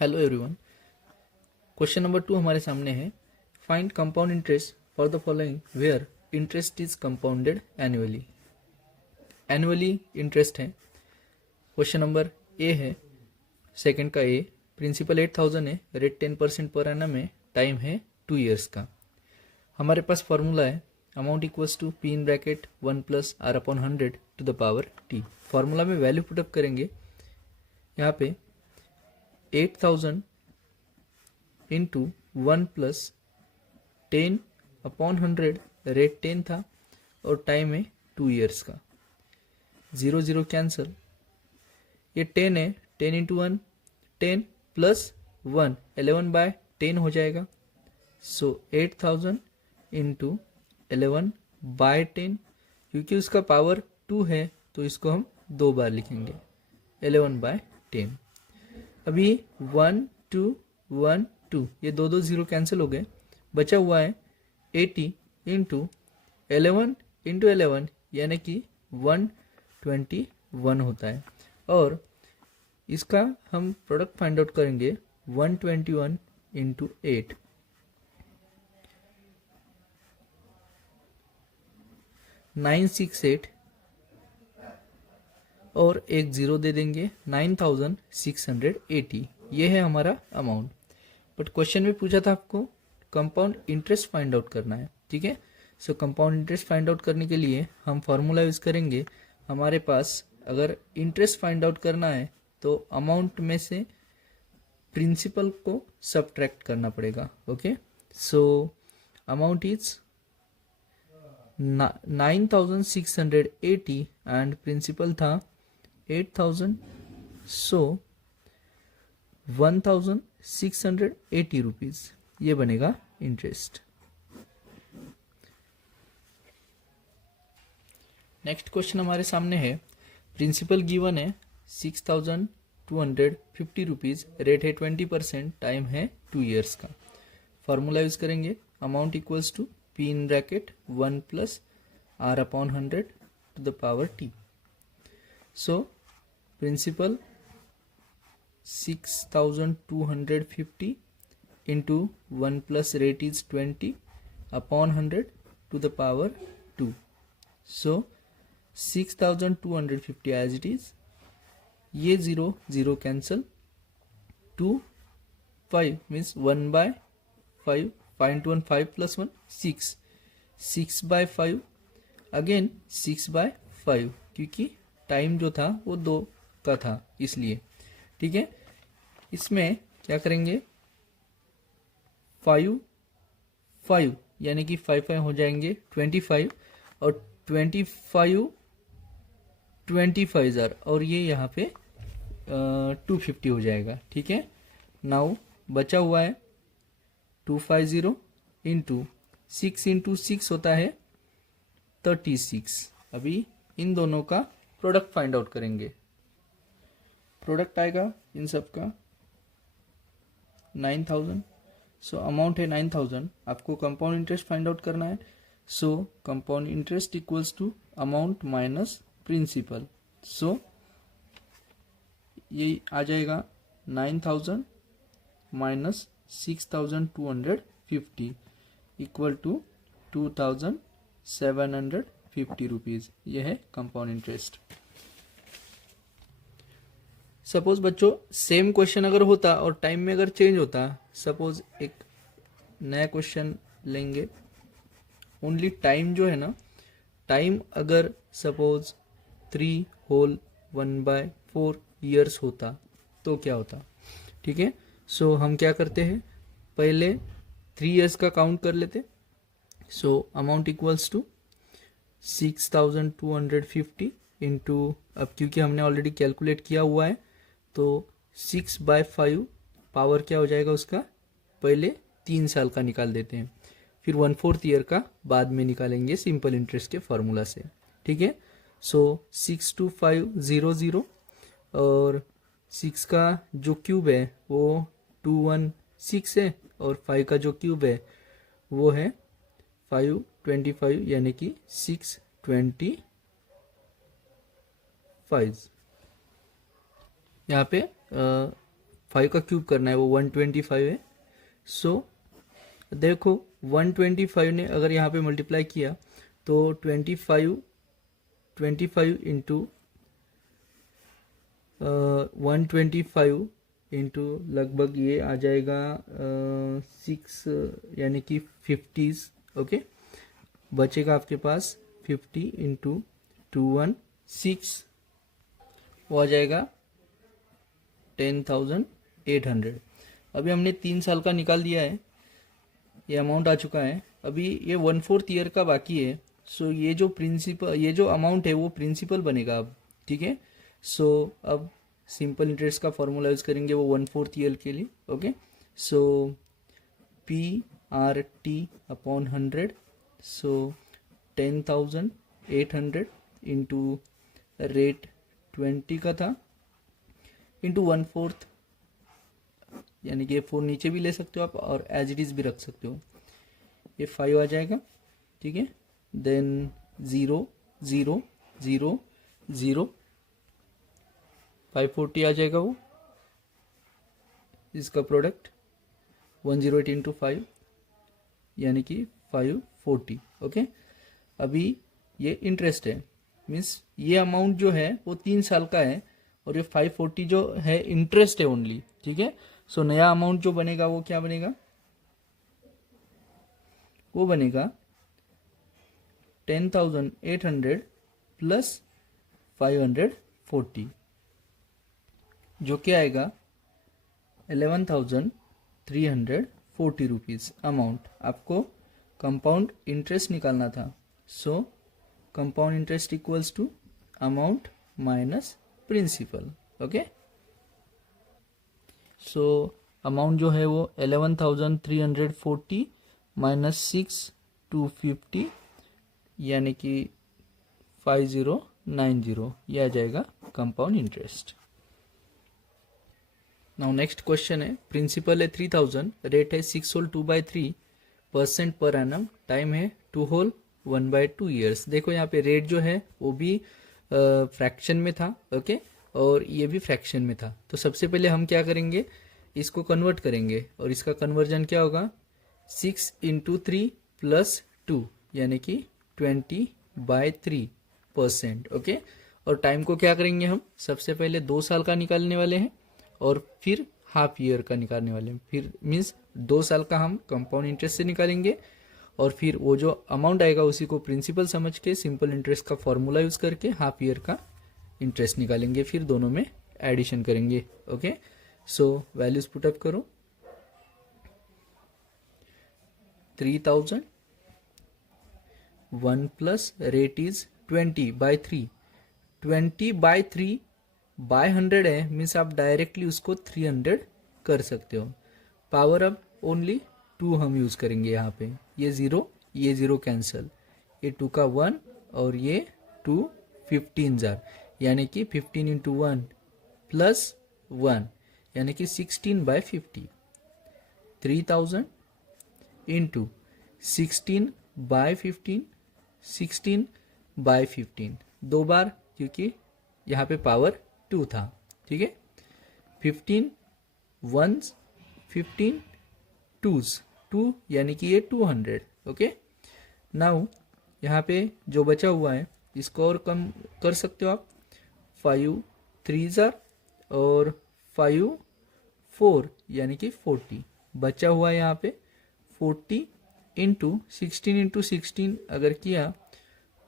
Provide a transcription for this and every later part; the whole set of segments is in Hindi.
Hello everyone. क्वेश्चन नंबर 2 हमारे सामने है। Find compound interest for the following where interest is compounded annually. Annually interest है। क्वेश्चन नंबर ए है, सेकंड का ए। प्रिंसिपल 8000 है, रेट 10% पर एनम है, टाइम है 2 ईयर्स का। हमारे पास फॉर्मूला है amount equals to P in bracket 1 plus R upon 100 to the power T. Formula में वैल्यू पुटअप करेंगे। यहाँ पे 8000 इंटू 1 प्लस 10 अपॉन 100, रेट 10 था और टाइम है 2 ईयर्स का। 0 0 कैंसल, ये 10 है, 10 इंटू 1 10 प्लस 1 11/10 हो जाएगा। सो 8000 इंटू 11/10, क्योंकि उसका पावर 2 है तो इसको हम 2 बार लिखेंगे, 11/10। अभी 1 2 1 2, ये दो 0 कैंसिल हो गए, बचा हुआ है 80 इंटू 11 इंटू 11 यानी कि 121 होता है। और इसका हम प्रोडक्ट फाइंड आउट करेंगे 121 इंटू 8, 968 और एक 0 दे देंगे, 9680। ये है हमारा अमाउंट। बट क्वेश्चन में पूछा था आपको कंपाउंड इंटरेस्ट फाइंड आउट करना है, ठीक है। So compound interest find out करने के लिए हम फॉर्मूला यूज करेंगे। हमारे पास अगर इंटरेस्ट फाइंड आउट करना है तो अमाउंट में से प्रिंसिपल को सब्ट्रैक्ट करना पड़ेगा। Okay, so amount is 9680 and principal था 8000, सो 1680 रुपीज, ये बनेगा इंटरेस्ट। नेक्स्ट क्वेश्चन हमारे सामने है। प्रिंसिपल गिवन है 6250 रुपीज, रेट है 20%, टाइम है 2 ईयर्स का। फॉर्मूला यूज करेंगे amount equals to P in bracket 1 plus R upon 100 to the power T. So principal 6250 into 1 plus rate is 20 upon 100 to the power 2. So 6250 as it is. ये 0 0 cancel, 2 5 means 1/5, 5 into 1 5 plus 1 6, 6/5 again 6/5, क्योंकि टाइम जो था वो 2 का था इसलिए, ठीक है। इसमें क्या करेंगे 5 5 यानी कि 5 5 हो जाएंगे 25 और 25 और ये यहाँ पे 250 हो जाएगा, ठीक है। नाउ बचा हुआ है 250 इंटू 6 इंटू 6 होता है 36। अभी इन दोनों का प्रोडक्ट फाइंड आउट करेंगे। प्रोडक्ट आएगा इन सब का 9000। सो अमाउंट है 9000, आपको कंपाउंड इंटरेस्ट फाइंड आउट करना है। So compound interest equals to amount minus principal. So ये आ जाएगा 9000 माइनस 6250 इक्वल टू 2750 रुपीज। यह है कंपाउंड इंटरेस्ट। सपोज बच्चों सेम क्वेश्चन अगर होता और टाइम में अगर चेंज होता, सपोज एक नया क्वेश्चन लेंगे, ओनली टाइम जो है ना, टाइम अगर सपोज 3 होल 1/4 ईयर्स होता तो क्या होता, ठीक है। सो हम क्या करते हैं, पहले 3 ईयर्स का काउंट कर लेते। So amount equals to 6250 into, अब क्योंकि हमने ऑलरेडी कैलकुलेट किया हुआ है तो 6/5 पावर क्या हो जाएगा उसका, पहले 3 साल का निकाल देते हैं, फिर 1/4 ईयर का बाद में निकालेंगे सिंपल इंटरेस्ट के फॉर्मूला से, ठीक है। सो 62500 और 6 का जो क्यूब है वो 216 है और 5 का जो क्यूब है वो है 525 यानी कि 625। यहाँ पे 5 का क्यूब करना है, वो 125 है। सो देखो 125 ने अगर यहाँ पे मल्टीप्लाई किया तो 25 इंटू 125 इंटू लगभग ये आ जाएगा 6 यानी कि 50s। ओके, बचेगा आपके पास 50 इंटू 216, वो आ जाएगा 10,800। अभी हमने 3 साल का निकाल दिया है, ये अमाउंट आ चुका है। अभी ये 1/4 ईयर का बाकी है। सो ये जो प्रिंसिपल, ये जो अमाउंट है वो प्रिंसिपल बनेगा अब, ठीक है। सो अब सिंपल इंटरेस्ट का फॉर्मूला यूज करेंगे वो 1/4 ईयर के लिए। ओके, सो PRT अपॉन 100, सो 10,800 इंटू रेट 20 का था इंटू 1/4, यानी कि 4 नीचे भी ले सकते हो आप और एज इट इज भी रख सकते हो। ये 5 आ जाएगा, ठीक है। देन 0 0 0 0 540 आ जाएगा वो, इसका प्रोडक्ट 108 इंटू 5 यानी कि 540। ओके, अभी ये इंटरेस्ट है, मीन्स ये अमाउंट जो है वो 3 साल का है और ये 540 जो है इंटरेस्ट है ओनली, ठीक है। सो नया अमाउंट जो बनेगा वो क्या बनेगा, वो बनेगा 10,800 प्लस 540, जो क्या आएगा 11,340 रुपीज़। अमाउंट आपको कंपाउंड इंटरेस्ट निकालना था। So compound interest equals to amount minus principal. Okay, so amount जो है वो 11,340 माइनस 6,250 यानी कि 5090, यह आ जाएगा compound interest. Now next question है, प्रिंसिपल है 3000, रेट है 6 होल 2/3% पर एनम, टाइम है 2 होल 1/2 ईयर्स। देखो यहाँ पे रेट जो है वो भी फ्रैक्शन में था, ओके, और ये भी फ्रैक्शन में था। तो सबसे पहले हम क्या करेंगे, इसको कन्वर्ट करेंगे और इसका कन्वर्जन क्या होगा 6 इंटू 3 प्लस 2 यानी कि 20/3%। ओके, और टाइम को क्या करेंगे हम, सबसे पहले 2 साल का निकालने वाले हैं और फिर हाफ ईयर का निकालने वाले हैं। फिर मीन्स 2 साल का हम कंपाउंड इंटरेस्ट से निकालेंगे और फिर वो जो अमाउंट आएगा उसी को प्रिंसिपल समझ के सिंपल इंटरेस्ट का फॉर्मूला यूज करके हाफ ईयर का इंटरेस्ट निकालेंगे, फिर दोनों में एडिशन करेंगे। ओके, सो वैल्यूज पुटअप करो। 3000 1 प्लस रेट इज 20/3, 20/3 बाय 100 है, मीन्स आप डायरेक्टली उसको 300 कर सकते हो। पावर अब ओनली 2 हम यूज करेंगे यहाँ पे, ये 0 कैंसल, ये 2 का 1 और ये 2 15,000 यानी कि 15 इंटू 1 प्लस 1 यानी कि 16/50। 3000 इंटू 16/15, 16/15 दो बार, क्योंकि यहाँ पे पावर 2 था, ठीक है। 15 1s 15 2s 2 यानी कि ये 200। ओके, नाउ यहाँ पे जो बचा हुआ है इसको और कम कर सकते हो आप, 5 3s और 5 4 यानी कि 40 बचा हुआ है यहाँ पे। 40 इंटू 16 अगर किया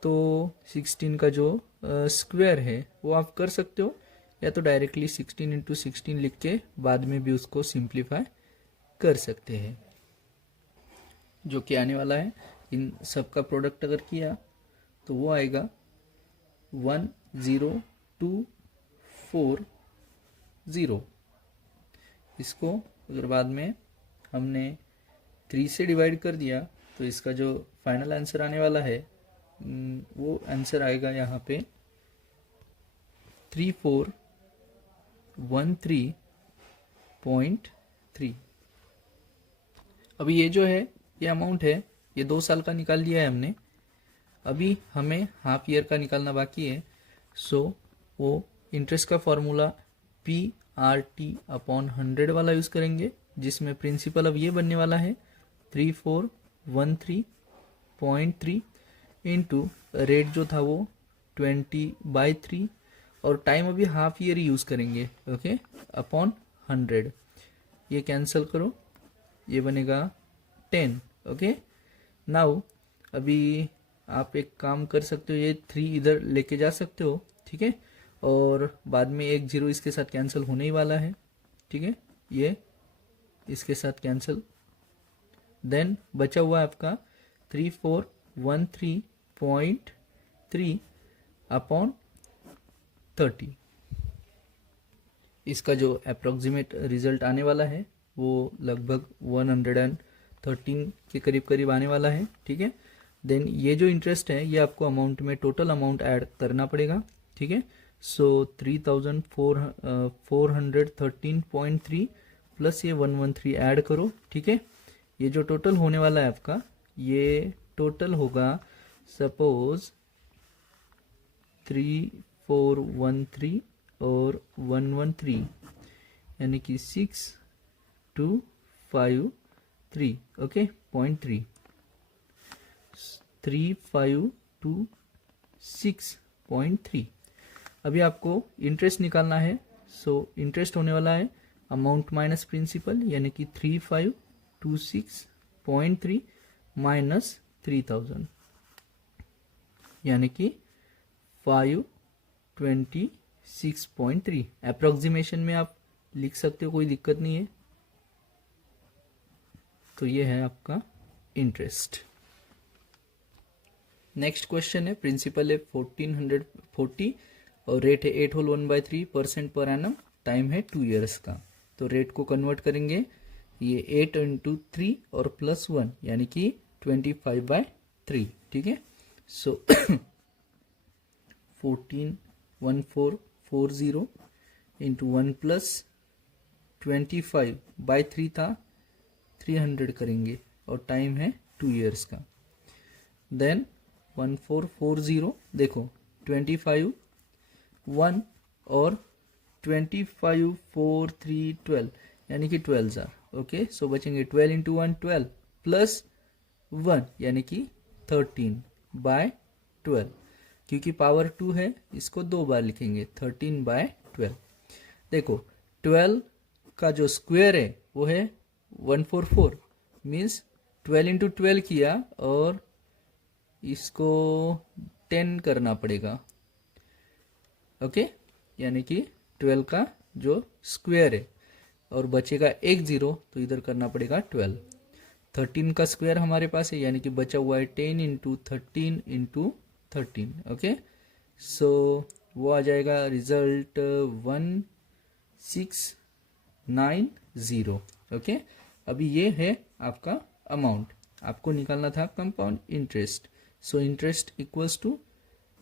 तो 16 का जो स्क्वायर है वो आप कर सकते हो, या तो डायरेक्टली 16 इंटू 16 लिख के बाद में भी उसको सिंप्लीफाई कर सकते हैं। जो कि आने वाला है, इन सब का प्रोडक्ट अगर किया तो वो आएगा 10240। इसको अगर बाद में हमने 3 से डिवाइड कर दिया तो इसका जो फाइनल आंसर आने वाला है वो आंसर आएगा यहाँ पे 3413.3। अभी ये जो है ये अमाउंट है, ये 2 साल का निकाल लिया है हमने, अभी हमें हाफ ईयर का निकालना बाकी है। सो वो इंटरेस्ट का फॉर्मूला RT अपॉन 100 वाला यूज़ करेंगे, जिसमें प्रिंसिपल अब ये बनने वाला है 3413.3 इंटू रेट जो था वो 20/3 और टाइम अभी हाफ ईयर यूज़ करेंगे, ओके, अपॉन 100। ये कैंसिल करो, ये बनेगा 10, ओके। नाउ अभी आप एक काम कर सकते हो, ये 3 इधर लेके जा सकते हो, ठीक है, और बाद में एक 0 इसके साथ कैंसिल होने ही वाला है, ठीक है, ये इसके साथ कैंसिल। देन बचा हुआ है आपका 3413.3 अपॉन 30। इसका जो अप्रोक्सीमेट रिजल्ट आने वाला है वो लगभग 113 के करीब करीब आने वाला है, ठीक है। देन ये जो इंटरेस्ट है ये आपको अमाउंट में टोटल अमाउंट ऐड करना पड़ेगा, ठीक है। सो 3413.3 प्लस ये 113 ऐड करो, ठीक है। ये जो टोटल होने वाला है आपका, ये टोटल होगा सपोज 3413 और 113 यानी कि 6253, ओके, 0.3 3526.3। अभी आपको इंटरेस्ट निकालना है, सो इंटरेस्ट होने वाला है अमाउंट माइनस प्रिंसिपल यानी कि 3526.3 माइनस 3000 यानी कि 526.3। अप्रोक्सीमेशन में आप लिख सकते हो, कोई दिक्कत नहीं है। तो ये है आपका इंटरेस्ट। नेक्स्ट क्वेश्चन है, प्रिंसिपल है 1440 और रेट है 8 होल 1/3% पर एनम, टाइम है 2 ईयर्स का। तो रेट को कन्वर्ट करेंगे, ये 8 इंटू 3 और प्लस 1 यानी कि 25/3, ठीक है। सो 141440 इंटू 1 प्लस 25/3 था, 300 करेंगे और टाइम है 2 ईयर्स का। देन 1440, देखो 25 1 और 25 4 3 12 यानी कि 12 ओके। सो बचेंगे 12 इंटू 1 12 प्लस 1 यानी कि 13/12, क्योंकि पावर 2 है इसको 2 बार लिखेंगे, 13/12। देखो 12 का जो स्क्वायर है वो है 144, मीन्स 12 इंटू 12 किया और इसको 10 करना पड़ेगा, ओके, यानी कि 12 का जो स्क्वायर है और बचेगा एक 0 तो इधर करना पड़ेगा 12। 13 का स्क्वायर हमारे पास है यानी कि बचा हुआ है 10 इंटू 13 इंटू 13, ओके। सो वो आ जाएगा रिजल्ट 1690, ओके। अभी ये है आपका अमाउंट, आपको निकालना था compound interest. So interest equals to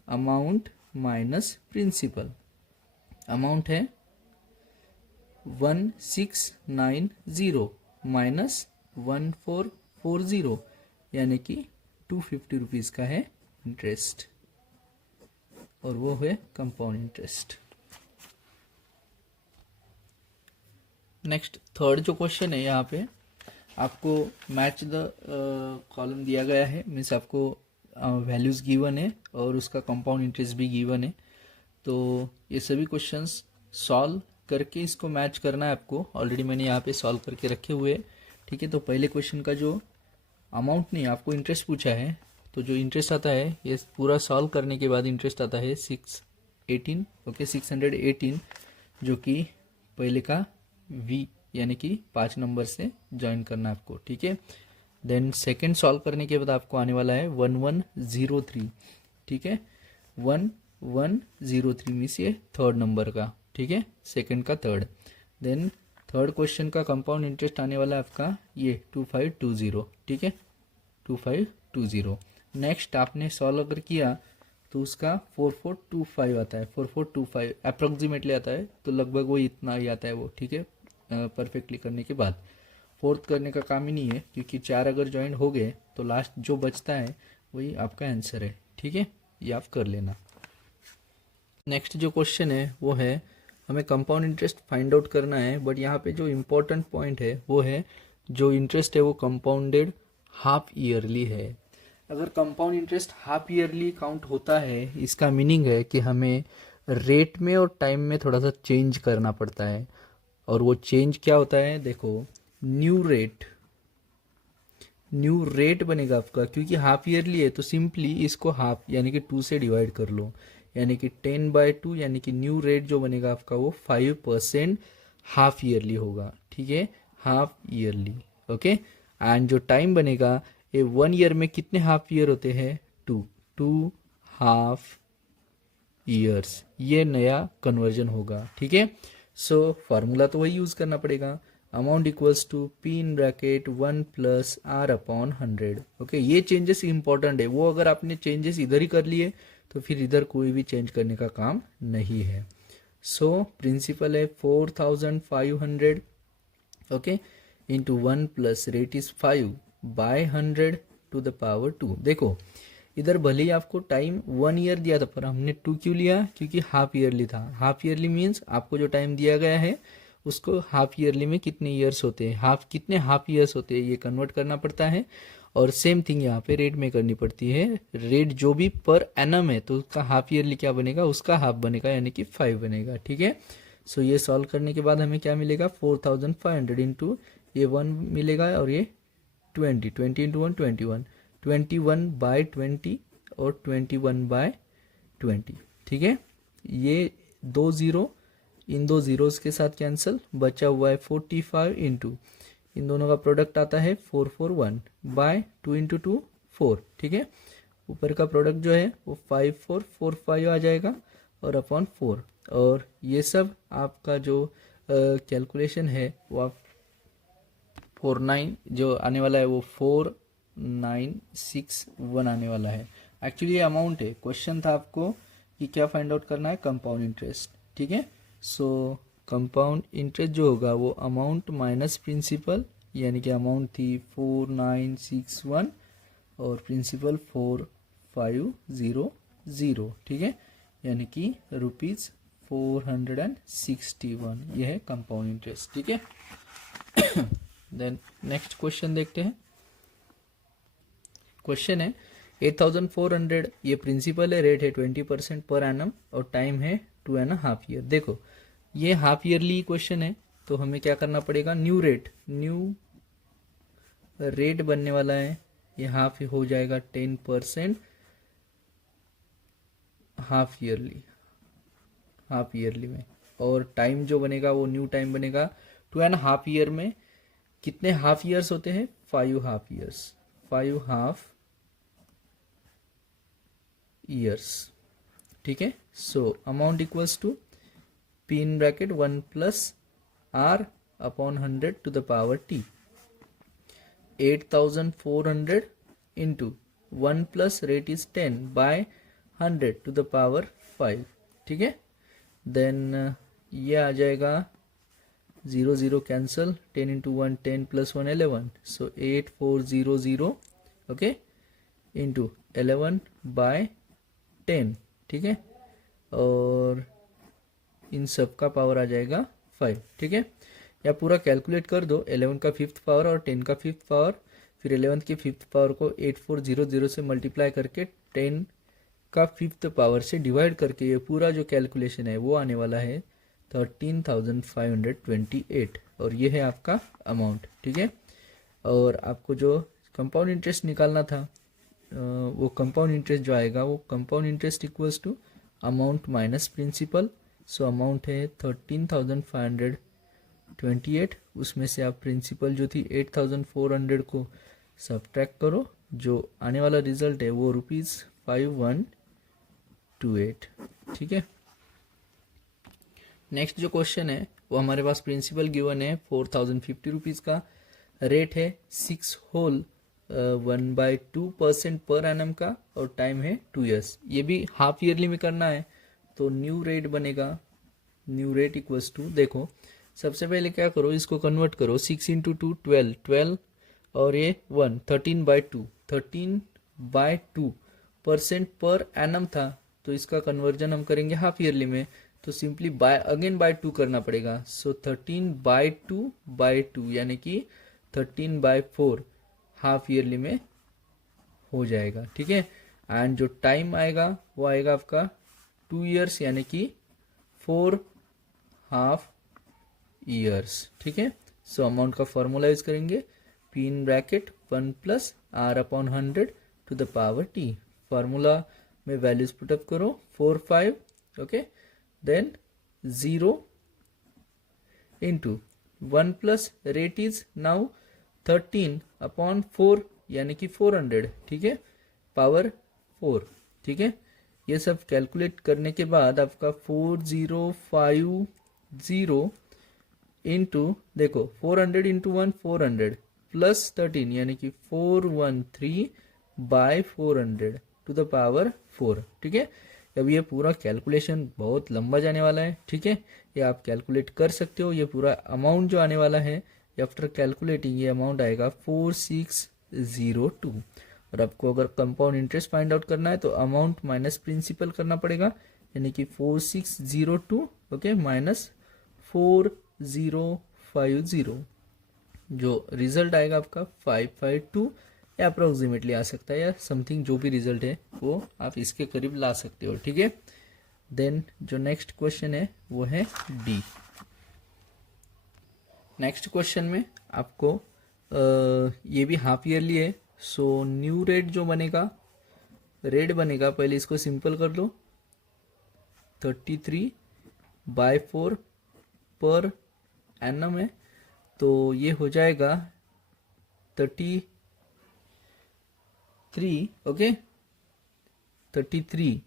amount minus principal. Amount है 1690 माइनस 1440 यानी कि 250 रुपीज़ का है इंटरेस्ट, और वो है कंपाउंड इंटरेस्ट। नेक्स्ट थर्ड जो क्वेश्चन है, यहाँ पे आपको मैच द कॉलम दिया गया है, मीन्स आपको वैल्यूज़ गिवन है और उसका कंपाउंड इंटरेस्ट भी गिवन है। तो ये सभी क्वेश्चंस सॉल्व करके इसको मैच करना है आपको। ऑलरेडी मैंने यहाँ पे सॉल्व करके रखे हुए हैं, ठीक है। तो पहले क्वेश्चन का जो अमाउंट नहीं, आपको इंटरेस्ट पूछा है, तो जो इंटरेस्ट आता है ये पूरा सॉल्व करने के बाद इंटरेस्ट आता है 618, ओके, 618, जो कि पहले का V यानी कि 5 नंबर से ज्वाइन करना है आपको, ठीक है। देन सेकंड सॉल्व करने के बाद आपको आने वाला है 1103, ठीक है, 1103 मीन्स ये थर्ड नंबर का, ठीक है, सेकंड का थर्ड। देन थर्ड क्वेश्चन का कंपाउंड इंटरेस्ट आने वाला है आपका ये 2520, ठीक है, 2520। नेक्स्ट आपने सॉल्व अगर किया तो उसका 4425 आता है, 4425 अप्रोक्सीमेटली आता है, तो लगभग वो इतना ही आता है वो, ठीक है, परफेक्टली करने के बाद। फोर्थ करने का काम ही नहीं है, क्योंकि 4 अगर ज्वाइन हो गए तो लास्ट जो बचता है वही आपका आंसर है, ठीक है, ये आप कर लेना। नेक्स्ट जो क्वेश्चन है वो है हमें कंपाउंड इंटरेस्ट फाइंड आउट करना है, बट यहाँ पे जो इम्पोर्टेंट पॉइंट है वो है जो इंटरेस्ट है वो कंपाउंडेड हाफ ईयरली है। अगर compound interest half yearly count होता है, इसका मीनिंग है कि हमें रेट में और टाइम में थोड़ा सा चेंज करना पड़ता है। और वो चेंज क्या होता है, देखो न्यू रेट बनेगा आपका, क्योंकि हाफ ईयरली है तो सिंपली इसको हाफ यानी कि 2 से डिवाइड कर लो, यानी कि 10/2, यानी कि न्यू रेट जो बनेगा आपका वो 5% हाफ ईयरली होगा। ठीक है, हाफ ईयरली। ओके, एंड जो टाइम बनेगा, ये 1 ईयर में कितने हाफ ईयर होते हैं, 2 हाफ ईयर्स, ये नया कन्वर्जन होगा। ठीक है, सो फार्मूला तो वही यूज करना पड़ेगा, amount equals to P in bracket 1 + r/100। Okay, ये चेंजेस इंपॉर्टेंट है, वो अगर आपने चेंजेस इधर ही कर लिए तो फिर इधर कोई भी चेंज करने का काम नहीं है। सो प्रिंसिपल है 4500, ओके, इंटू 1 + रेट इज 5/100⁻²। देखो इधर भले ही आपको टाइम 1 ईयर दिया था, पर हमने 2 क्यों लिया, क्योंकि हाफ ईयरली था। हाफ ईयरली मीन्स आपको जो टाइम दिया गया है उसको हाफ ईयरली में कितने ईयर्स होते हैं, कितने हाफ ईयर्स होते हैं, ये कन्वर्ट करना पड़ता है। और सेम थिंग यहाँ पे रेट में करनी पड़ती है। रेट जो भी पर एनम है तो उसका हाफ ईयरली क्या बनेगा, उसका हाफ बनेगा, यानी कि 5 बनेगा। ठीक है, सो ये सॉल्व करने के बाद हमें क्या मिलेगा, 4500 इंटू ये 1 मिलेगा और ये 20 इंटू 1 21/20 और 21/20। ठीक है, ये 2 ज़ीरो इन 2 ज़ीरोज़ के साथ कैंसिल, बचा हुआ है 45 इंटू इन दोनों का प्रोडक्ट आता है 441/2 इंटू 2 4। ठीक है, ऊपर का प्रोडक्ट जो है वो 5445 आ जाएगा और अपॉन 4। और ये सब आपका जो कैलकुलेशन है वो आप 49 जो आने वाला है वो 4961 आने वाला है। एक्चुअली ये अमाउंट है, क्वेश्चन था आपको कि क्या फाइंड आउट करना है, कंपाउंड इंटरेस्ट। ठीक है, सो कंपाउंड इंटरेस्ट जो होगा वो अमाउंट माइनस प्रिंसिपल, यानी कि अमाउंट थी 4961 और प्रिंसिपल 4500। ठीक है, यानी कि ₹461, यह है कंपाउंड इंटरेस्ट। ठीक है, देन नेक्स्ट क्वेश्चन देखते हैं। क्वेश्चन है 8400, ये प्रिंसिपल है, रेट है 20% पर एनम और टाइम है 2.5 ईयर। देखो ये हाफ ईयरली क्वेश्चन है तो हमें क्या करना पड़ेगा, न्यू रेट बनने वाला है, ये हाफ हो जाएगा 10% हाफ ईयरली में। और टाइम जो बनेगा वो न्यू टाइम बनेगा 2.5 ईयर में। कितने हाफ ईयर्स होते हैं, 5 हाफ ईयर्स। ठीक है, so amount equals to P in bracket 1 + r/100⁻t 8400 into 1 + rate is 10/100⁵। ठीक है, देन ये आ जाएगा 0 0 cancel, 10 into 1 10 + 1 11, so 8400 okay into 11/10। ठीक है, और इन सब का पावर आ जाएगा 5। ठीक है, या पूरा कैलकुलेट कर दो, 11 का 5th पावर और 10 का 5th पावर, फिर 11 की 5th पावर को 8400 से मल्टीप्लाई करके 10 का 5th पावर से डिवाइड करके ये पूरा जो कैलकुलेशन है वो आने वाला है 13,528 और ये है आपका अमाउंट। ठीक है, और आपको जो कंपाउंड इंटरेस्ट निकालना था वो कंपाउंड इंटरेस्ट जो आएगा वो compound interest equals to amount minus principal. So amount है 13,528, उसमें से आप प्रिंसिपल जो थी 8,400 को सब्ट्रैक्ट करो, जो आने वाला रिजल्ट है वो ₹5128। ठीक है, नेक्स्ट जो क्वेश्चन है वो हमारे पास प्रिंसिपल गिवन है 4,050 रुपीज़ का, रेट है 6 होल 1/2% पर एनम का और टाइम है 2 ईयर्स। ये भी हाफ ईयरली में करना है तो न्यू रेट बनेगा, न्यू रेट इक्वल्स टू, देखो सबसे पहले क्या करो, इसको कन्वर्ट करो, 6 इंटू 2 12 और ये 1 13/2 13/2% पर एनम था तो इसका कन्वर्जन हम करेंगे हाफ ईयरली में, तो तो सिंपली बाय 2 करना पड़ेगा। सो 13/2 यानी कि 13/4 हाफ ईयरली में हो जाएगा। ठीक है, एंड जो टाइम आएगा वो आएगा आपका 2 ईयर्स यानी कि 4 हाफ ईयर्स। ठीक है, सो अमाउंट का फॉर्मूला यूज करेंगे, P in bracket 1 + r/100 to the power t। Formula में वैल्यूज पुटअप करो 4 5, okay, then 0 into 1 plus rate is now 13/4 यानी कि 400। ठीक है, पावर 4। ठीक है, ये सब कैलकुलेट करने के बाद आपका 4050 इंटू, देखो 400 इंटू 1 400 प्लस 13 यानी कि 413/400 टू द पावर 4। ठीक है, अब ये पूरा कैलकुलेशन बहुत लंबा जाने वाला है। ठीक है, ये आप कैलकुलेट कर सकते हो। ये पूरा अमाउंट जो आने वाला है आफ्टर कैलकुलेटिंग, ये अमाउंट आएगा 4602। और आपको अगर कंपाउंड इंटरेस्ट फाइंड आउट करना है तो अमाउंट माइनस प्रिंसिपल करना पड़ेगा, यानी कि 4602 ओके माइनस 4050, जो रिजल्ट आएगा आपका 552 या अप्रोक्सीमेटली आ सकता है, या समथिंग जो भी रिजल्ट है वो आप इसके करीब ला सकते हो। ठीक है, देन जो नेक्स्ट क्वेश्चन है वो है डी। नेक्स्ट क्वेश्चन में आपको ये भी हाफ ईयरली है। सो न्यू रेट जो बनेगा, रेट बनेगा, पहले इसको सिंपल कर लो, 33/4 पर एनम है, तो ये हो जाएगा 33, ओके 33।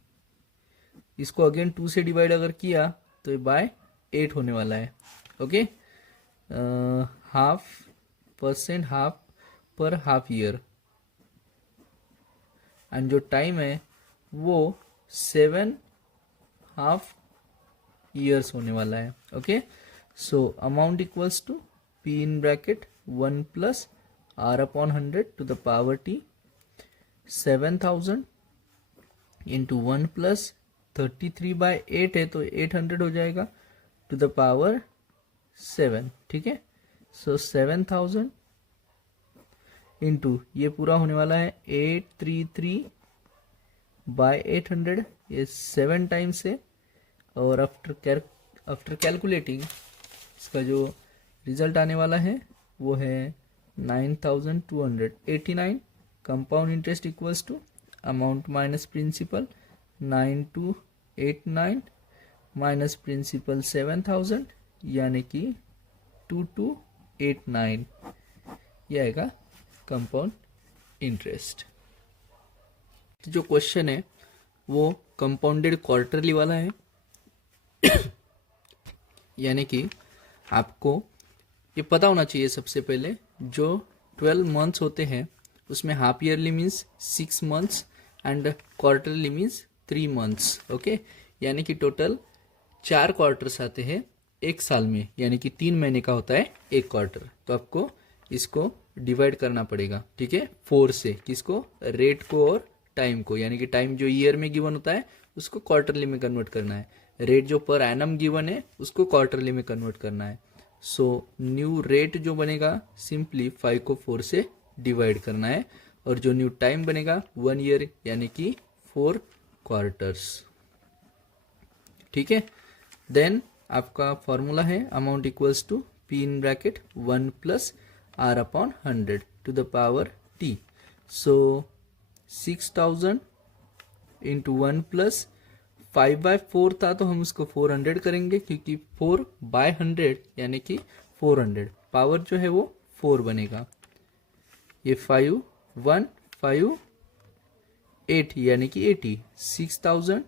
इसको अगेन 2 से डिवाइड अगर किया तो ये बाय 8 होने वाला है। Okay, %, half per half year, and जो टाइम है वो 7 हाफ ईयर्स होने वाला है। Okay, so amount equals to P in bracket 1 + r/100 to the power t, 7000 into 1 + 33/8 है तो 800 हो जाएगा टू द पावर 7। ठीक है, सो 7000 इंटू ये पूरा होने वाला है 833/800, ये 7 टाइम्स है। और आफ्टर कैलकुलेटिंग इसका जो रिजल्ट आने वाला है वो है 9289। Compound interest equals to amount minus principal 9289 minus principal 7000 यानी कि 2289, ये आएगा कंपाउंड इंटरेस्ट। जो क्वेश्चन है वो कंपाउंडेड क्वार्टरली वाला है यानी कि आपको ये पता होना चाहिए सबसे पहले, जो 12 मंथ्स होते हैं उसमें half yearly means 6 months and quarterly means 3 months. Okay, यानी कि टोटल 4 क्वार्टर्स आते हैं एक साल में, यानी कि 3 महीने का होता है एक क्वार्टर। तो आपको इसको डिवाइड करना पड़ेगा। ठीक है, 4 से, किसको, रेट को और टाइम को, यानी कि टाइम जो ईयर में गिवन होता है उसको क्वार्टरली में कन्वर्ट करना है, रेट जो पर एनम गिवन है उसको क्वार्टरली में कन्वर्ट करना है। सो न्यू रेट जो बनेगा सिंपली 5 को 4 से डिवाइड करना है, और जो न्यू टाइम बनेगा 1 ईयर यानी कि 4 क्वार्टर्स। ठीक है, देन आपका फॉर्मूला है amount equals to P in bracket 1 + r/100 to the power t। So 6000 into 1 + 5/4 था तो हम उसको 400 करेंगे, क्योंकि 4/100 यानी कि 400, पावर जो है वो 4 बनेगा। ये 5 1 5 8 यानी कि 80, 6000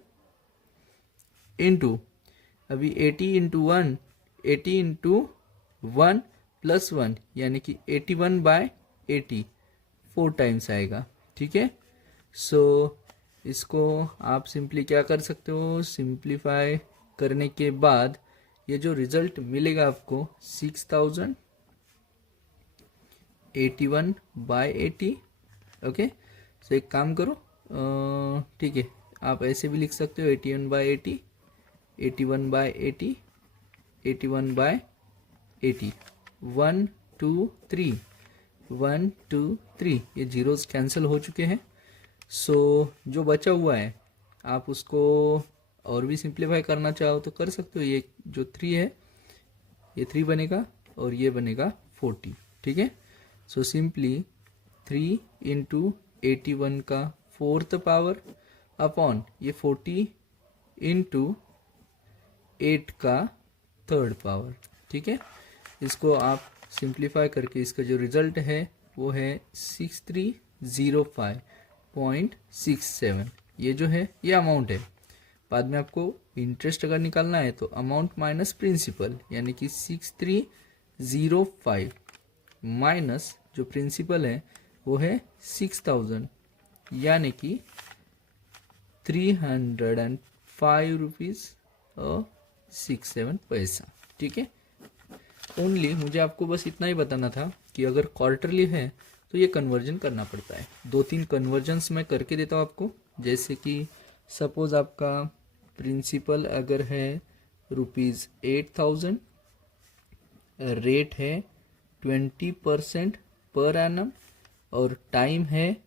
इंटू, अभी 80 इंटू 1, 80 इंटू 1 + 1 यानी कि 81/80, 4 टाइम्स आएगा। ठीक है, सो इसको आप सिंपली क्या कर सकते हो, सिंप्लीफाई करने के बाद ये जो रिजल्ट मिलेगा आपको 6081/80। ओके, सो एक काम करो, ठीक है, आप ऐसे भी लिख सकते हो 81/80 81/80, 81/80, 1 2 3, 1 2 3, ये जीरोस कैंसिल हो चुके हैं। सो जो बचा हुआ है आप उसको और भी सिंप्लीफाई करना चाहो तो कर सकते हो। ये जो 3 है ये 3 बनेगा और ये बनेगा 40, ठीक है। सो सिंपली 3 इंटू 81 का 4th पावर अपॉन ये 40 इंटू 8 का 3rd पावर, ठीक है। इसको आप सिंप्लीफाई करके इसका जो रिजल्ट है वो है 6305.67। ये जो है ये अमाउंट है। बाद में आपको इंटरेस्ट अगर निकालना है तो अमाउंट माइनस प्रिंसिपल, यानी कि 6305 माइनस जो प्रिंसिपल है वो है 6000, यानी कि 305 रुपीज़ और 67 पैसा, ठीक है। ओनली मुझे आपको बस इतना ही बताना था कि अगर क्वार्टरली है तो ये कन्वर्जन करना पड़ता है। 2-3 कन्वर्जन्स मैं करके देता हूँ आपको। जैसे कि सपोज आपका प्रिंसिपल अगर है ₹8000, रेट है 20% पर एनम और टाइम है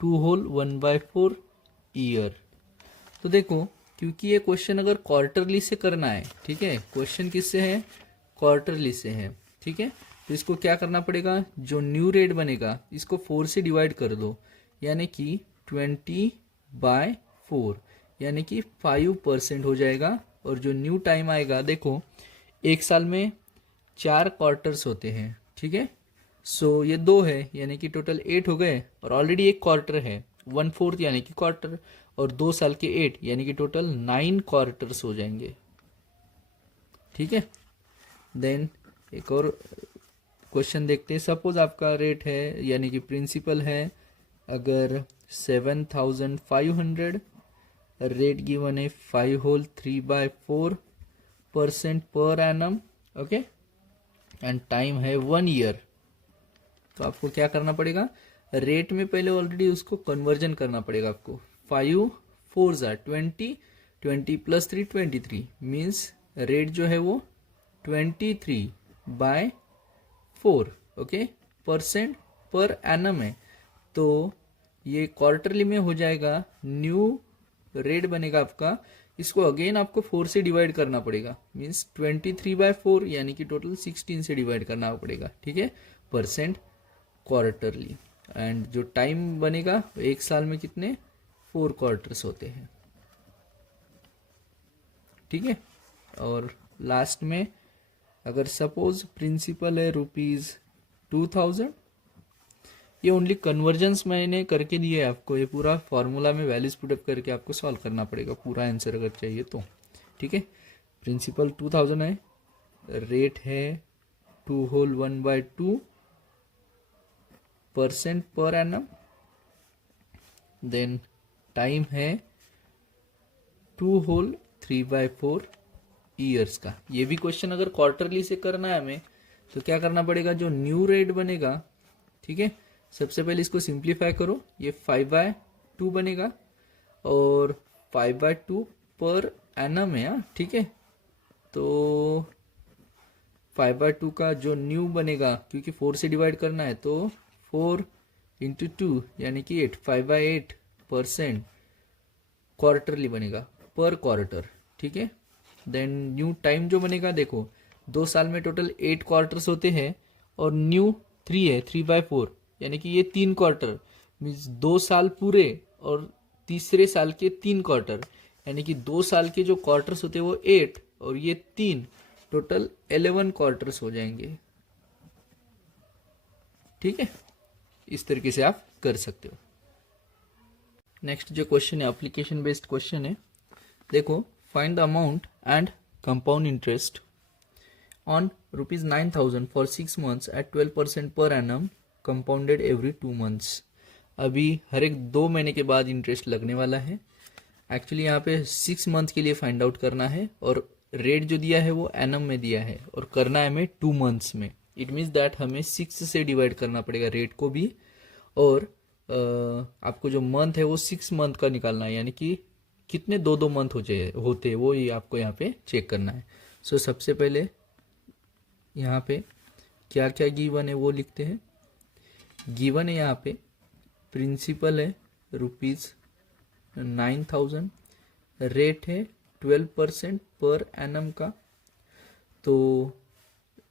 2 होल 1/4 ईयर। तो देखो, क्योंकि ये क्वेश्चन अगर क्वार्टरली से करना है, ठीक है, क्वेश्चन किससे है, क्वार्टरली से है, ठीक है। तो इसको क्या करना पड़ेगा, जो न्यू रेट बनेगा इसको 4 से डिवाइड कर दो, यानी कि 20/4, यानी कि 5% हो जाएगा। और जो न्यू टाइम आएगा, देखो एक साल में 4 क्वार्टर्स होते हैं, ठीक है। सो ये 2 है, यानी कि टोटल 8 हो गए, और ऑलरेडी एक क्वार्टर है 1/4 यानी कि क्वार्टर, और 2 साल के 8 यानी कि टोटल 9 क्वार्टर्स हो जाएंगे, ठीक है। देन एक और क्वेश्चन देखते हैं। सपोज आपका रेट है, यानी कि प्रिंसिपल है अगर 7500, रेट गिवन है 5 whole 3/4% per annum, okay, and time है 1 ईयर। तो आपको क्या करना पड़ेगा, रेट में पहले ऑलरेडी उसको कन्वर्जन करना पड़ेगा आपको। 5 4 20, 20 + 3 23, मीन्स रेट जो है वो 23/4, ओके, परसेंट पर एनम है। तो ये क्वार्टरली में हो जाएगा, न्यू रेट बनेगा आपका, इसको अगेन आपको 4 से डिवाइड करना पड़ेगा, मीन्स 23/4 यानी कि टोटल 16 से डिवाइड करना पड़ेगा, ठीक है, परसेंट क्वार्टरली। एंड जो टाइम बनेगा, एक साल में कितने 4 क्वार्टर्स होते हैं, ठीक है। और लास्ट में अगर सपोज प्रिंसिपल है ₹2000, ये ओनली कन्वर्जन्स मैंने करके दिए है आपको। ये पूरा फॉर्मूला में वैल्यूज पुटअप करके आपको सॉल्व करना पड़ेगा, पूरा आंसर अगर चाहिए तो, ठीक है। प्रिंसिपल 2000 है, रेट है 2 whole 1/2% per annum, then time है 2 होल 3/4 ईयर्स का। ये भी क्वेश्चन अगर क्वार्टरली से करना है हमें तो क्या करना पड़ेगा, जो न्यू रेट बनेगा, ठीक है, सबसे पहले इसको सिंप्लीफाई करो, ये 5/2 बनेगा और 5/2 पर एनम है, ठीक है। तो 5/2 का जो न्यू बनेगा, क्योंकि 4 से डिवाइड करना है, तो 4 × 2 यानी कि 8, 5/8% क्वार्टरली बनेगा, पर क्वार्टर, ठीक है। देन न्यू टाइम जो बनेगा, देखो 2 साल में टोटल 8 क्वार्टर्स होते हैं और न्यू 3 है, 3/4, यानी कि ये 3 क्वार्टर, मीन्स 2 साल पूरे और तीसरे साल के 3 क्वार्टर, यानी कि 2 साल के जो क्वार्टर्स होते हैं वो 8 और ये 3, टोटल 11 क्वार्टर्स हो जाएंगे, ठीक है। इस तरीके से आप कर सकते हो। नेक्स्ट जो क्वेश्चन है, एप्लीकेशन बेस्ड क्वेश्चन है। देखो, find the amount and compound interest on ₹9000 for 6 months at 12% per annum, compounded every 2 months। अभी हर एक 2 महीने के बाद इंटरेस्ट लगने वाला है। एक्चुअली यहाँ पे 6 मंथ के लिए फाइंड आउट करना है, और रेट जो दिया है वो एनम में दिया है, और करना है हमें 2 months में। इट मीन्स दैट हमें 6 से डिवाइड करना पड़ेगा रेट को भी, और आपको जो मंथ है वो 6 मंथ का निकालना है, यानी कि कितने दो दो मंथ होते हैं वो ही आपको यहाँ पे चेक करना है। सो सबसे पहले यहाँ पे क्या क्या गिवन है वो लिखते हैं। गिवन है यहाँ पे प्रिंसिपल है ₹9,000, रेट है 12% पर एनम का। तो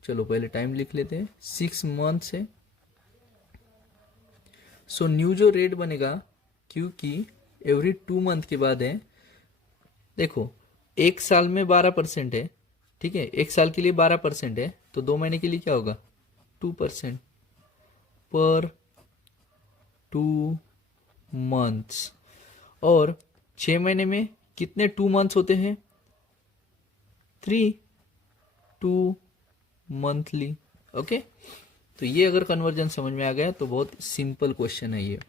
चलो पहले टाइम लिख लेते हैं, 6 मंथ्स है। सो न्यू जो रेट बनेगा, क्योंकि एवरी 2 मंथ के बाद है, देखो एक साल में 12% है, ठीक है, एक साल के लिए 12% है, तो 2 महीने के लिए क्या होगा 2% पर 2 मंथ्स। और 6 महीने में कितने 2 मंथ्स होते हैं 2 मंथली। ओके, तो ये अगर कन्वर्जन समझ में आ गया तो बहुत सिंपल क्वेश्चन है ये।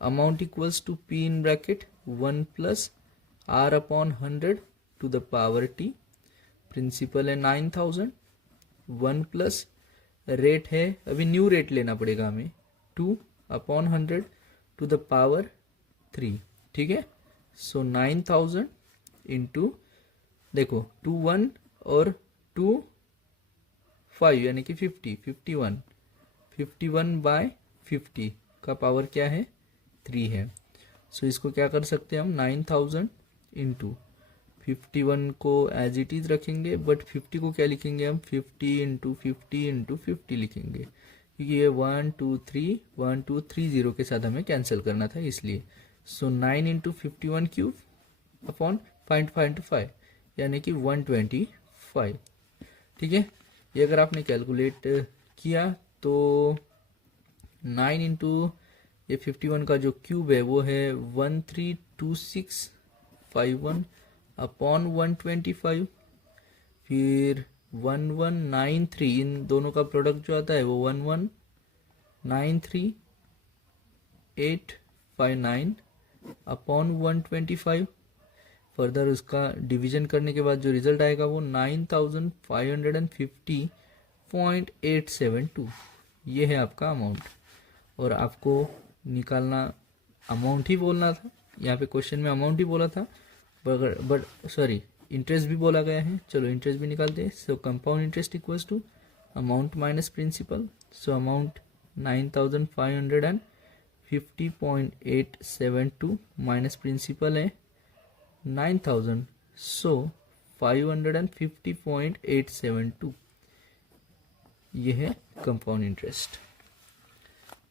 Amount equals to P in bracket 1 plus R/100 to the power T। Principal है 9,000, 1 प्लस रेट है, अभी न्यू रेट लेना पड़ेगा हमें, 2/100 टू द पावर 3, ठीक है। सो 9,000 इंटू, देखो 2 1 और 2 5 यानी कि 51/50 का पावर क्या है 3 है। सो इसको क्या कर सकते हैं हम, 9,000 इंटू 51 को एज इट इज रखेंगे, बट 50 को क्या लिखेंगे हम 50 इंटू 50 लिखेंगे, क्योंकि ये 1 2 3 1 2 3 0 के साथ हमें कैंसिल करना था इसलिए। सो 9 इंटू 51 क्यूब अपॉन 0.5 यानी कि 125, ठीक है। ये अगर आपने कैलकुलेट किया तो 9 इंटू ये 51 का जो क्यूब है वो है 132651 अपॉन 125, फिर 1193, इन दोनों का प्रोडक्ट जो आता है वो 1193,859 अपॉन 125। फर्दर उसका डिवीजन करने के बाद जो रिजल्ट आएगा वो 9,550.872, ये है आपका अमाउंट। और आपको निकालना अमाउंट ही बोलना था, यहाँ पे क्वेश्चन में अमाउंट ही बोला था, बट सॉरी इंटरेस्ट भी बोला गया है, चलो इंटरेस्ट भी निकालते हैं। So compound interest equals to amount minus principal. So amount 9,550.872 minus principal है 9,000, सो 550.872, ये है कंपाउंड इंटरेस्ट।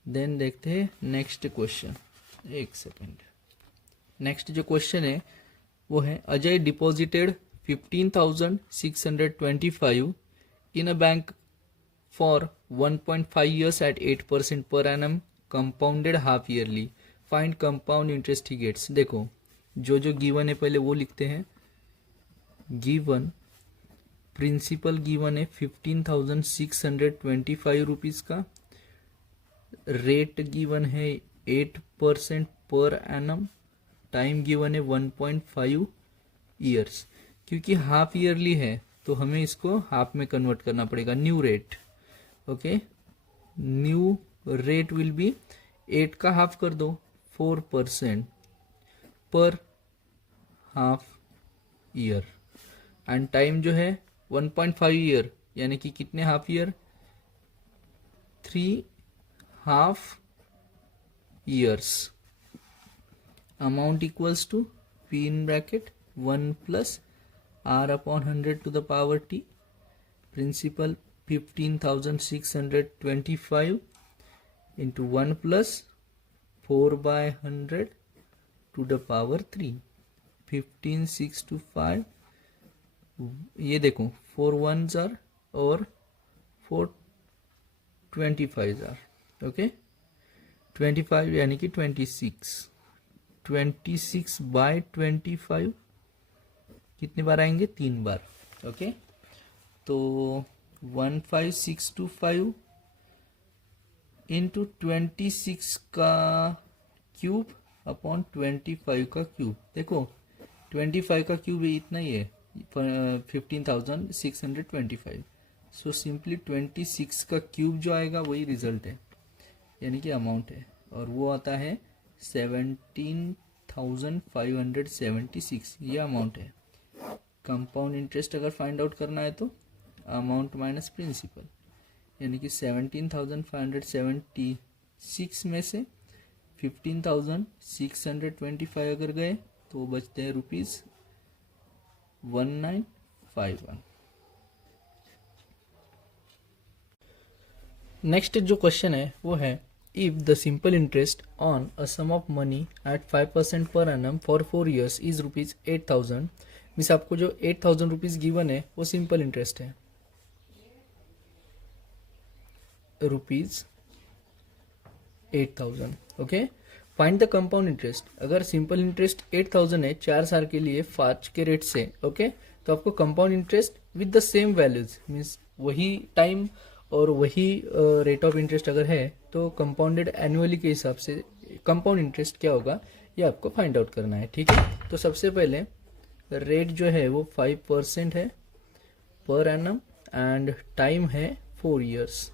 देन देखते हैं नेक्स्ट क्वेश्चन, एक सेकेंड। नेक्स्ट जो क्वेश्चन है वो है, Ajay deposited 15,625 in a bank for 1.5 years at 8% per annum compounded half yearly, find compound interest he gets. देखो जो जो गिवन है पहले वो लिखते हैं। गिवन प्रिंसिपल गिवन है 15,625 रुपीज़ का, रेट गिवन है 8% पर एनम, टाइम गिवन है 1.5 ईयर्स। क्योंकि हाफ ईयरली है तो हमें इसको हाफ में कन्वर्ट करना पड़ेगा, new rate. Okay, new rate will be 8 का हाफ कर दो 4% पर हाफ ईयर, एंड टाइम जो है 1.5 ईयर यानी कि कितने half year 3 half years. Amount equals to P in bracket 1 plus R/100 to the power T। Principal 15,625 into 1 plus 4/100 to the power 3, 15,625। ये देखो 4 1s are और 4 25s are, ओके 25 यानी कि 26/25 कितने बार आएंगे 3 बार। ओके, तो 15,625 इंटू 26 का क्यूब अपॉन 25 का क्यूब। देखो 25 का क्यूब इतना ही है 15,625। सो सिंपली 26 का क्यूब जो आएगा वही रिजल्ट है, यानी कि अमाउंट है, और वो आता है 17 17,576 ये अमाउंट है। कंपाउंड इंटरेस्ट अगर फाइंड आउट करना है तो अमाउंट माइनस प्रिंसिपल, यानी कि 17,576 में से 15,625 अगर गए तो बचते हैं ₹1951। नेक्स्ट जो क्वेश्चन है वो है, if the simple interest on a sum of money at 5% per annum for 4 years is ₹8,000, means आपको जो 8,000 रुपीज गिवन है वो सिंपल इंटरेस्ट है, ₹8,000। Okay, find the compound interest. अगर सिंपल इंटरेस्ट 8,000 है 4 साल के लिए 5 के रेट से, ओके, तो आपको compound interest with the same values, means वही टाइम और वही रेट ऑफ इंटरेस्ट अगर है तो कंपाउंडेड एनुअली के हिसाब से कंपाउंड इंटरेस्ट क्या होगा ये आपको फाइंड आउट करना है। ठीक है, तो सबसे पहले रेट जो है वो 5% है पर एनम एंड टाइम है 4 years।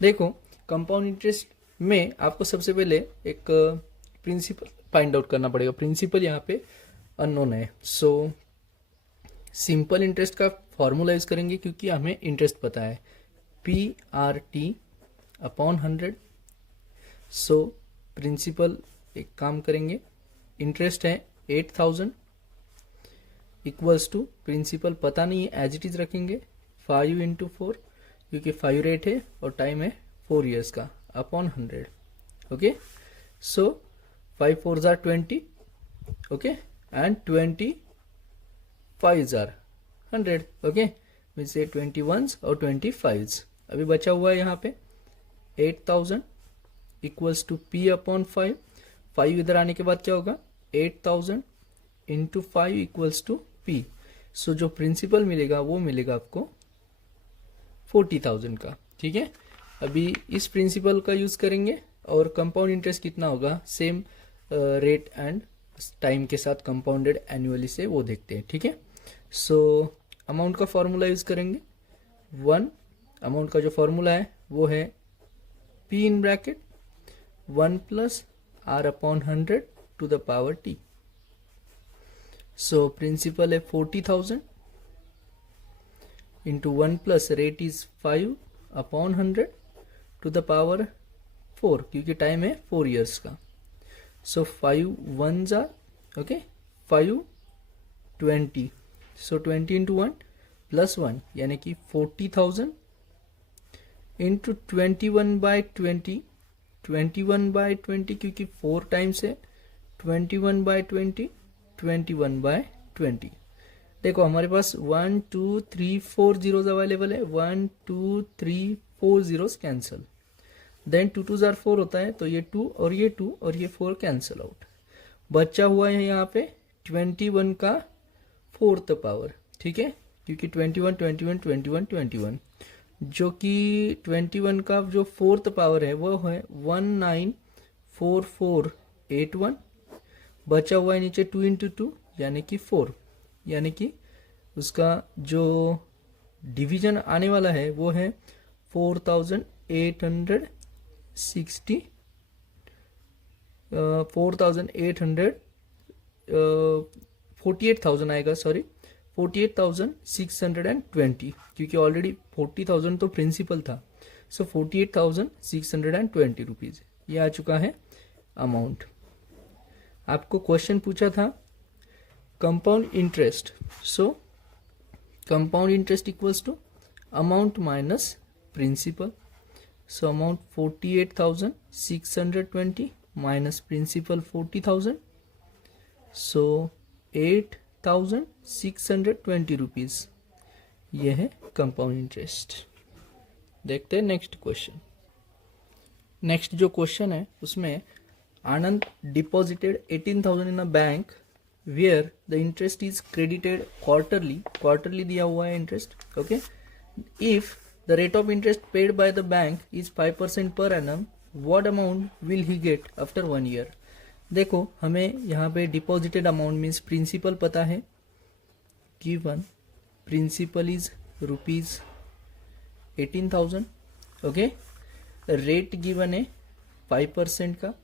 देखो कंपाउंड इंटरेस्ट में आपको सबसे पहले एक प्रिंसिपल फाइंड आउट करना पड़ेगा। प्रिंसिपल यहाँ पे अननोन है, सो सिंपल इंटरेस्ट का फॉर्मूला यूज करेंगे क्योंकि हमें इंटरेस्ट पता है, PRT अपॉन 100। सो प्रिंसिपल एक काम करेंगे, इंटरेस्ट है 8,000 इक्वल्स टू प्रिंसिपल पता नहीं है एज इट इज रखेंगे 5 into 4 क्योंकि 5 रेट है और टाइम है 4 years का upon 100। Okay, so 5 4s are 20, okay, and 20 5s are 100। Okay, means 21s और 25s। अभी बचा हुआ है यहाँ पे 8,000 इक्वल्स टू P अपॉन 5। 5 इधर आने के बाद क्या होगा, 8,000 इंटू 5 इक्वल्स टू P। सो जो प्रिंसिपल मिलेगा वो मिलेगा आपको 40,000 का। ठीक है, अभी इस प्रिंसिपल का यूज करेंगे और कंपाउंड इंटरेस्ट कितना होगा सेम रेट एंड टाइम के साथ कंपाउंडेड एनुअली से वो देखते हैं। ठीक है, सो अमाउंट का फॉर्मूला यूज करेंगे 1। अमाउंट का जो फॉर्मूला है वो है P in bracket 1 plus R upon 100 to the power T। So principal है 40,000 into 1 plus rate is 5 upon 100 to the power 4 क्योंकि टाइम है 4 years का। So 5 1s are, okay, 5 20, so 20 into 1 plus 1 यानी कि 40,000 इंटू 21/20, 21/20 क्योंकि 4 टाइम्स है 21/20, 21/20। देखो हमारे पास 1 2 3 4 जीरोस अवेलेबल है, 1 2 3 4 zeros cancel, then 2 2s are 4 होता है तो ये 2 और ये 2 और ये 4 कैंसल आउट। बचा हुआ है यहाँ पे 21 का 4th पावर। ठीक है, क्योंकि 21 21 21 21 जो कि 21 का जो 4th पावर है वो है 194481। बचा हुआ है नीचे 2 into 2 यानी कि 4, यानी कि उसका जो डिवीजन आने वाला है वो है 4,860 48,000 आएगा, सॉरी 48,620 क्योंकि ऑलरेडी 40,000 तो प्रिंसिपल था। सो 48,620 रुपीज ये आ चुका है अमाउंट। आपको क्वेश्चन पूछा था compound interest, so compound interest equals to amount minus principal. So amount 48,620 minus principal 40,000, so 8,620 rupees ये है कंपाउंड इंटरेस्ट। देखते हैं नेक्स्ट क्वेश्चन। नेक्स्ट जो क्वेश्चन है उसमें Anand deposited 18,000 in a bank where the interest is credited quarterly दिया हुआ है interest. Okay, if the rate of interest paid by the bank is 5% per annum, what amount will he get after 1 year। देखो हमें यहाँ पे डिपॉजिटेड अमाउंट मीन्स प्रिंसिपल पता है, given principal is ₹18,000। Okay, rate given है 5% का,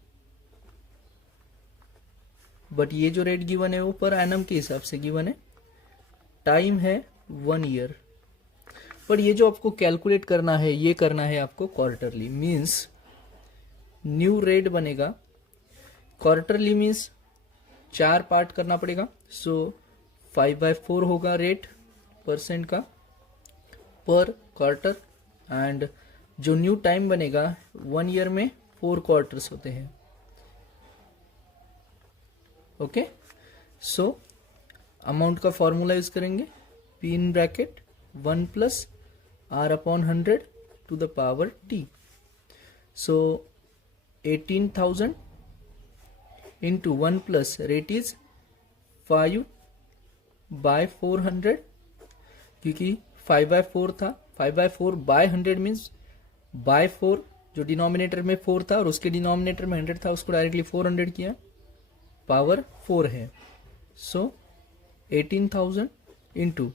बट ये जो रेट गिवन है वो पर एनम के हिसाब से गिवन है, टाइम है 1 ईयर। पर ये जो आपको कैलकुलेट करना है ये करना है आपको क्वार्टरली, मीन्स न्यू रेट बनेगा क्वार्टरली, मीन्स 4 पार्ट करना पड़ेगा। सो 5/4 होगा रेट परसेंट का पर क्वार्टर, एंड जो न्यू टाइम बनेगा 1 ईयर में 4 क्वार्टर्स होते हैं। ओके, सो अमाउंट का फॉर्मूला यूज करेंगे, P in bracket 1 plus R/100 to the power T। So 18,000 into 1 plus rate is 5/400, क्योंकि 5/4 था, 5/4/100 मीन्स बाय 4, जो डिनोमिनेटर में 4 था और उसके डिनोमिनेटर में 100 था, उसको डायरेक्टली 400 किया, पावर 4 है। सो 18,000 इंटू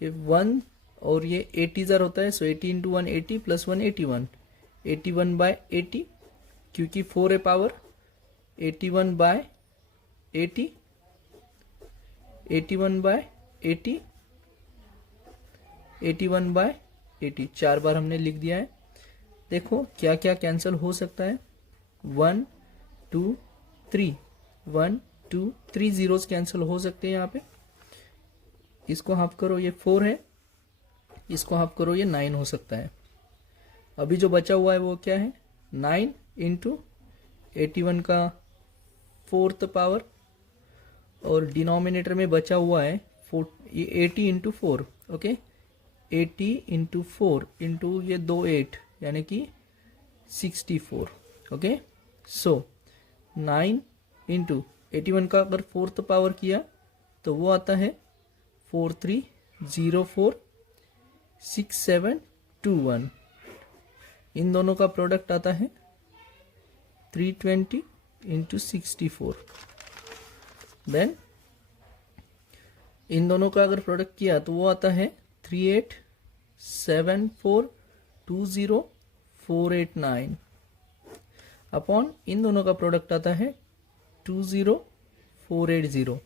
1 और ये 80,000 होता है, सो 80 इंटू 1 80 प्लस 1 81, 81/80, क्योंकि 4 है पावर, 81/80, 81/80, 81/80, 4 बार हमने लिख दिया है। देखो क्या क्या कैंसिल हो सकता है, 1 2 3, 1 2 3 जीरोस कैंसिल हो सकते हैं यहाँ पे। इसको हाफ करो ये 4 है, इसको हाफ करो ये 9 हो सकता है। अभी जो बचा हुआ है वो क्या है, 9 इंटू 81 का 4th पावर, और डिनोमिनेटर में बचा हुआ है 80 इंटू 4। ओके, 80 इंटू 4 इंटू ये 2 8 यानी कि 64। ओके, सो 9 इंटू 81 का अगर 4th पावर किया तो वो आता है 43046721। इन दोनों का प्रोडक्ट आता है 320 इंटू 64। देन इन दोनों का अगर प्रोडक्ट किया तो वो आता है 387420,489 अपॉन इन दोनों का प्रोडक्ट आता है 20,480,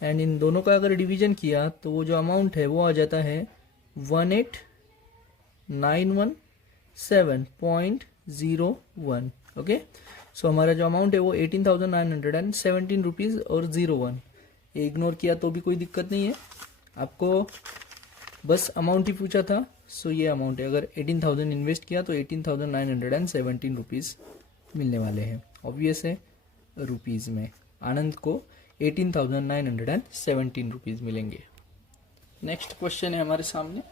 एंड इन दोनों का अगर डिवीजन किया तो वो जो अमाउंट है वो आ जाता है 18,917.01। ओके, सो हमारा जो अमाउंट है वो 18,917 रुपीज़ और 01। ये इग्नोर किया तो भी कोई दिक्कत नहीं है, आपको बस अमाउंट ही पूछा था। सो ये अमाउंट है, अगर 18,000 इन्वेस्ट किया तो 18,917 रुपीज़ मिलने वाले हैं। ऑब्वियस है रुपीज़ में, आनंद को 18,917 रुपीज़ मिलेंगे। नेक्स्ट क्वेश्चन है हमारे सामने,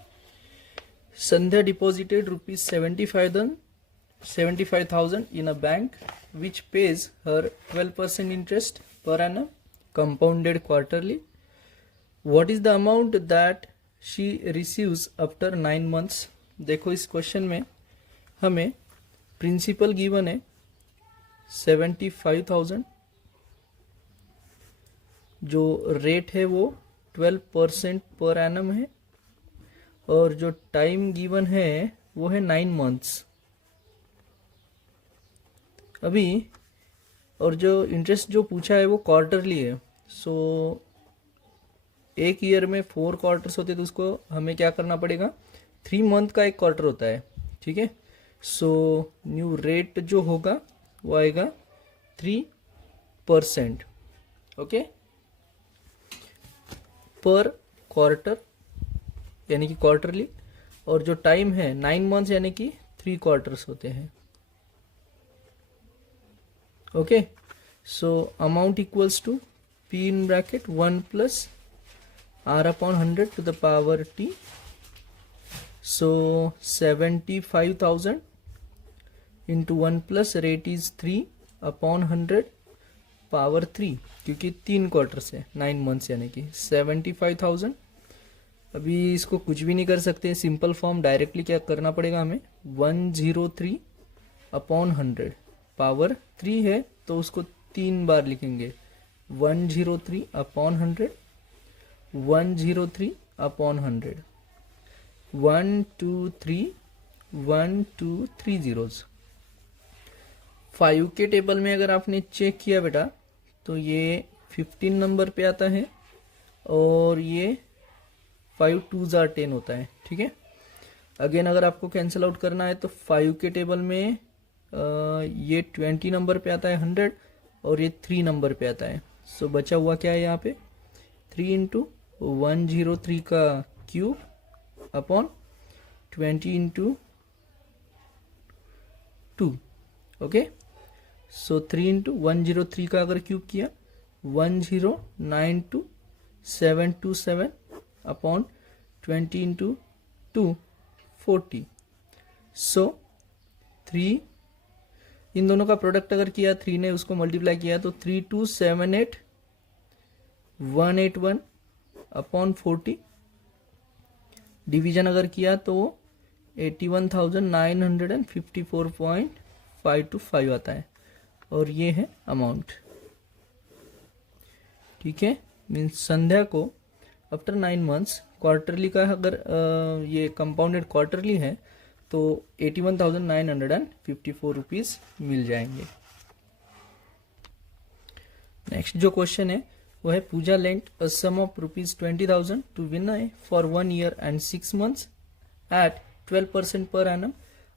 संध्या deposited rupees 75,000 in a bank which pays her 12% interest per annum compounded quarterly. What is the amount that she receives after 9 months? देखो इस क्वेश्चन में हमें प्रिंसिपल गिवन है 75,000, जो रेट है वो 12% पर एनम है, और जो टाइम गिवन है वो है 9 मंथ्स अभी, और जो इंटरेस्ट जो पूछा है वो क्वार्टरली है। सो एक ईयर में 4 क्वार्टर्स होते हैं, तो उसको हमें क्या करना पड़ेगा, 3 मंथ का एक क्वार्टर होता है, ठीक है। सो न्यू रेट जो होगा वो आएगा 3%, ओके, पर क्वार्टर यानी कि क्वार्टरली, और जो टाइम है 9 मंथ्स यानी कि 3 क्वार्टर्स होते हैं। Okay, so amount equals to P in bracket 1 plus R/100 to the power T. So 75,000 into 1 plus rate is 3/100 power 3, क्योंकि 3 क्वार्टर से 9 मंथ्स यानी कि 75,000। अभी इसको कुछ भी नहीं कर सकते, सिंपल फॉर्म डायरेक्टली क्या करना पड़ेगा हमें, 103/100 पावर 3 है तो उसको 3 बार लिखेंगे, 103/100, 103/100, 1 2 3 1 2 3 zeros। 5 के टेबल में अगर आपने चेक किया बेटा तो तो ये 15 नंबर पे आता है और ये 5 2s are 10 होता है, ठीक है। अगेन अगर आपको कैंसिल आउट करना है तो 5 के टेबल में ये 20 नंबर पे आता है 100 और ये 3 नंबर पे आता है। सो बचा हुआ क्या है यहाँ पे 3 इंटू 103 का क्यूब अपॉन 20 इंटू 2। ओके, सो 3 इंटू 103 का अगर क्यूब किया 1092727 अपॉन 20 इंटू 2 40। सो 3 इन दोनों का प्रोडक्ट अगर किया 3 ने उसको मल्टीप्लाई किया तो 3278181 अपॉन 40। डिवीजन अगर किया तो 81,954.525 आता है और ये है अमाउंट, ठीक है। मीन्स संध्या को आफ्टर 9 मंथ्स क्वार्टरली का अगर ये कंपाउंडेड क्वार्टरली है तो 81,954 रुपीज मिल जाएंगे। नेक्स्ट जो क्वेश्चन है वो है Pooja lent a sum of ₹20,000 to Vinay for 1 year and 6 months at 12% per annum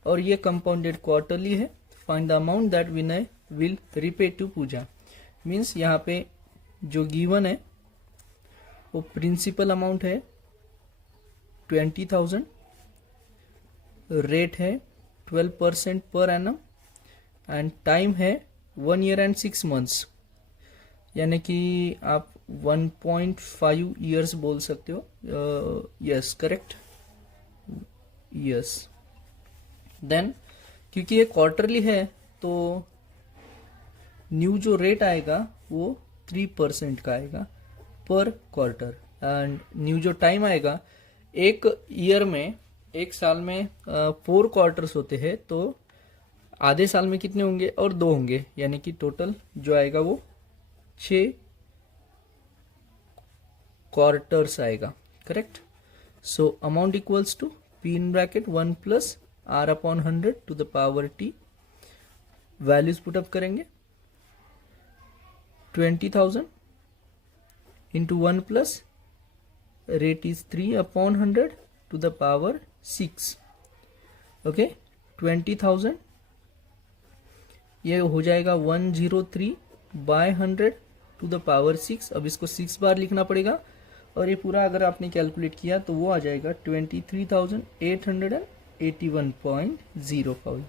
और ये कंपाउंडेड क्वार्टरली है। Find the amount that Vinay will repay to Pooja. Means यहाँ पे जो गिवन है वो प्रिंसिपल अमाउंट है 20,000, रेट है 12% पर एनम एंड टाइम है 1 year and 6 months, यानी कि आप 1.5 ईयर्स बोल सकते हो। Yes correct, yes. देन क्योंकि ये क्वार्टरली है तो न्यू जो रेट आएगा वो 3% का आएगा पर क्वार्टर एंड न्यू जो टाइम आएगा एक ईयर में, एक साल में 4 क्वार्टर्स होते हैं तो आधे साल में कितने होंगे और 2 होंगे, यानी कि टोटल जो आएगा वो 6 क्वार्टर्स आएगा, correct. So amount equals to P in bracket 1 plus R upon 100 to the power T। Values put up करेंगे 20,000 into 1 plus rate is 3 upon 100 to the power 6। Okay, 20,000 ये हो जाएगा 103 by 100 to the power 6। अब इसको 6 बार लिखना पड़ेगा और ये पूरा अगर आपने कैलकुलेट किया तो वो आ जाएगा 23,881.05।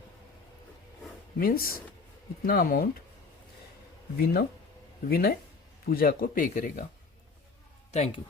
मीन्स इतना अमाउंट विनय पूजा को पे करेगा। Thank you.